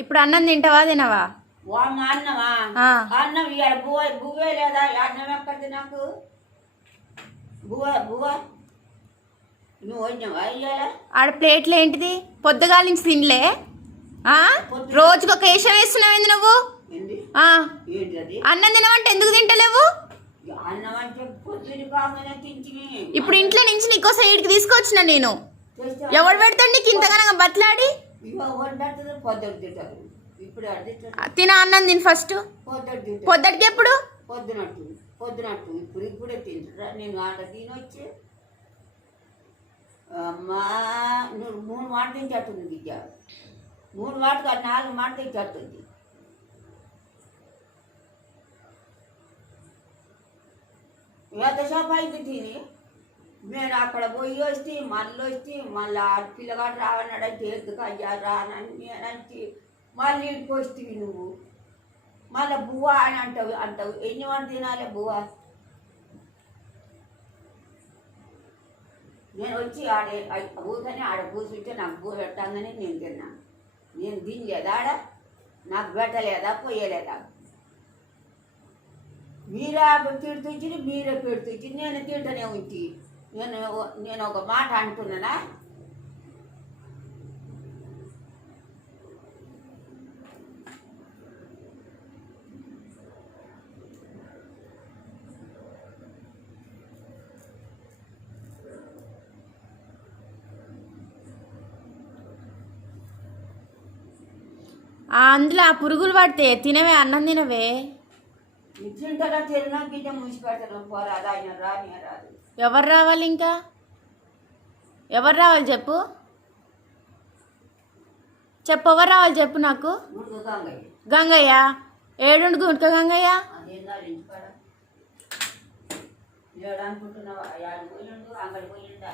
ఇప్పుడు అన్నం తింటావా తినవా? అన్నమా? అన్నం ఇవాళ బువ్వే లేదా? అన్నం ఎక్కడిది నాకు? బువ్వ నువ్వు వచ్చినావా ఇవాళ? ఆడ ప్లేట్లు ఏంటిది? పొద్దుగాల నుంచి తినలే? రోజుకి ఒక వేషం వేస్తున్నావు ఏంది నువ్వు? అన్నం తినవంటే ఎందుకు తింటలేవు? అన్నం అంటే పొద్దున కాగానే తించి. ఇప్పుడు ఇంట్లో నుంచి నీకోసం వీడికి తీసుకొచ్చిన నేను. ఎవడు పెడతాడు నీకు ఇంతగానో బతలాడి? పొద్దుడు తింటారు ఇప్పుడు తిన అన్నం తిని ఫస్ట్. పొద్దుటికి ఎప్పుడు? పొద్దునట్టు ఇప్పుడే తింటారా? నేను ఆట తినొచ్చి అమ్మా నువ్వు 3 మాట తింటట్టుంది బిడ్డ. 3 మాట కాదు 4 మాట తింటట్టుంది. ఎంతసేపు అయితే తిని నేను అక్కడ పోయి వస్తే మళ్ళీ ఆ పిల్లగాడు రావన్నాడంటే ఎందుకు అయ్యా రానని నేనంటే మళ్ళీ ఇంటికి వస్తుంది నువ్వు. మళ్ళీ బువ్వ అని అంటావు. ఎన్ని వంట తినాలి బువ్వ? నేను వచ్చి ఊరికనే ఆడ కూర్చుంటే నాకు బువ్వ పెట్టంగానే నేను తిన్నాను. నేను తినలేదా ఆడ? నాకు పెట్టలేదా పోయలేదా? మీరే తిడుతుంచి మీరే పెడుతుంచి నేను తింటనే ఉంచి. నేను ఒక మాట అంటున్నానా? అందులో ఆ పురుగులు పడితే తినవే, అన్నం తినవే. తింటారా? తిన్నా బిడ్డ ముసి పెడతాను పోరాదు. ఆయన రాదు. ఎవరు రావాలి? ఇంకా ఎవరు రావాలి చెప్పు? ఎవరు రావాలి చెప్పు నాకు. గంగయ్య ఏడుండు గుంట గంగయ్య? అనుకుంటున్నావా? అంగడి పోయిందా?